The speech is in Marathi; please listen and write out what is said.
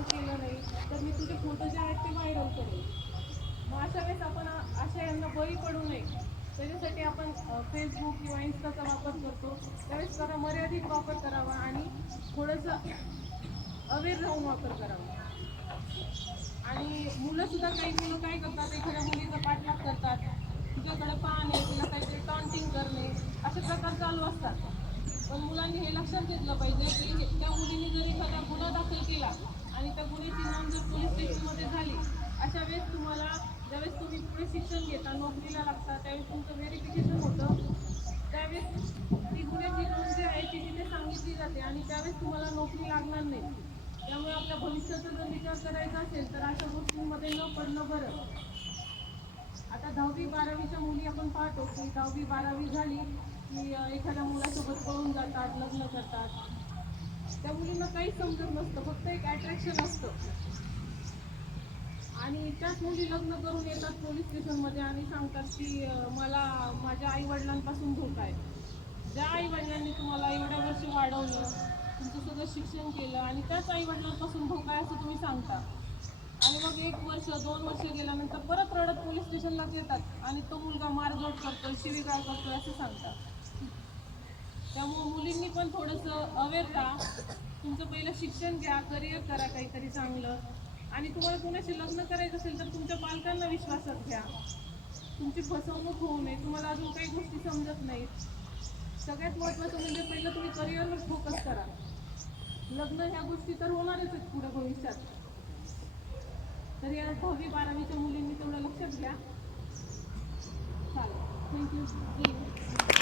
तू केलं नाही तर मी तुझे फोटो जे आहेत ते व्हायरल करेन. मग अशा वेळेस आपण अशा यांना बळी पडू नये. त्याच्यासाठी आपण फेसबुक किंवा इन्स्टाचा वापर करतो. त्यावेळेस जरा मर्यादित वापर करावा आणि थोडंसं अवेअर राहून वापर करावा. आणि मुलं सुद्धा काही मुलं काय करतात एखाद्या मुलीचा पाठलाग करतात तुझ्याकडे पाहणे तिला काहीतरी टॉन्टिंग करणे असे प्रकार चालू असतात. पण मुलांनी हे लक्षात घेतलं पाहिजे की त्या मुलीने जर एखादा गुन्हा दाखल केला आणि त्या गुन्ह्याची नोंद जर पोलीस स्टेशनमध्ये झाली अशा वेळेस तुम्हाला ज्यावेळेस तुम्ही पुढे शिक्षण घेता नोकरीला लागता त्यावेळेस तुमचं व्हेरिफिकेशन होतं. त्यावेळेस ती गुन्ह्याची नोंद जी आहे ती तिथे सांगितली जाते आणि त्यावेळेस तुम्हाला नोकरी लागणार नाही. त्यामुळे आपल्या भविष्याचा जर विचार करायचा असेल तर अशा गोष्टींमध्ये न पडणं बरं. आता दहावी बारावीच्या मुली आपण पाहतो की दहावी बारावी झाली की एखाद्या मुलासोबत पळून जातात लग्न करतात. त्या मुलींना काहीच समजत नसतं फक्त एक अट्रॅक्शन असतं. आणि त्याच मुली लग्न करून येतात पोलीस स्टेशनमध्ये आणि सांगतात की मला माझ्या आई वडिलांपासून धोका आहे. ज्या आई वडिलांनी तुम्हाला एवढ्या वर्षी वाढवलं तुमचं सगळं शिक्षण केलं आणि त्याच आई वडिलांपासून धोका आहे असं तुम्ही सांगता. आणि मग एक वर्ष दोन वर्ष गेल्यानंतर परत रडत पोलीस स्टेशनलाच येतात आणि तो मुलगा मारझोड करतोय शिवीगाळ करतोय असं सांगतात. त्यामुळे मुलींनी पण थोडंसं अवेअर राहा तुमचं पहिलं शिक्षण घ्या करिअर करा काहीतरी चांगलं. आणि तुम्हाला कोणाशी लग्न करायचं असेल तर तुमच्या पालकांना विश्वासात घ्या. तुमची फसवणूक होऊ नये. तुम्हाला अजून काही गोष्टी समजत नाहीत. सगळ्यात महत्त्वाचं म्हणजे पहिलं तुम्ही करिअरवर फोकस करा. लग्न ह्या गोष्टी तर होणारच आहेत पुढे भविष्यात. तर या दहावी बारावीच्या मुलींनी तेवढं लक्षात घ्या. चालेल. थँक्यू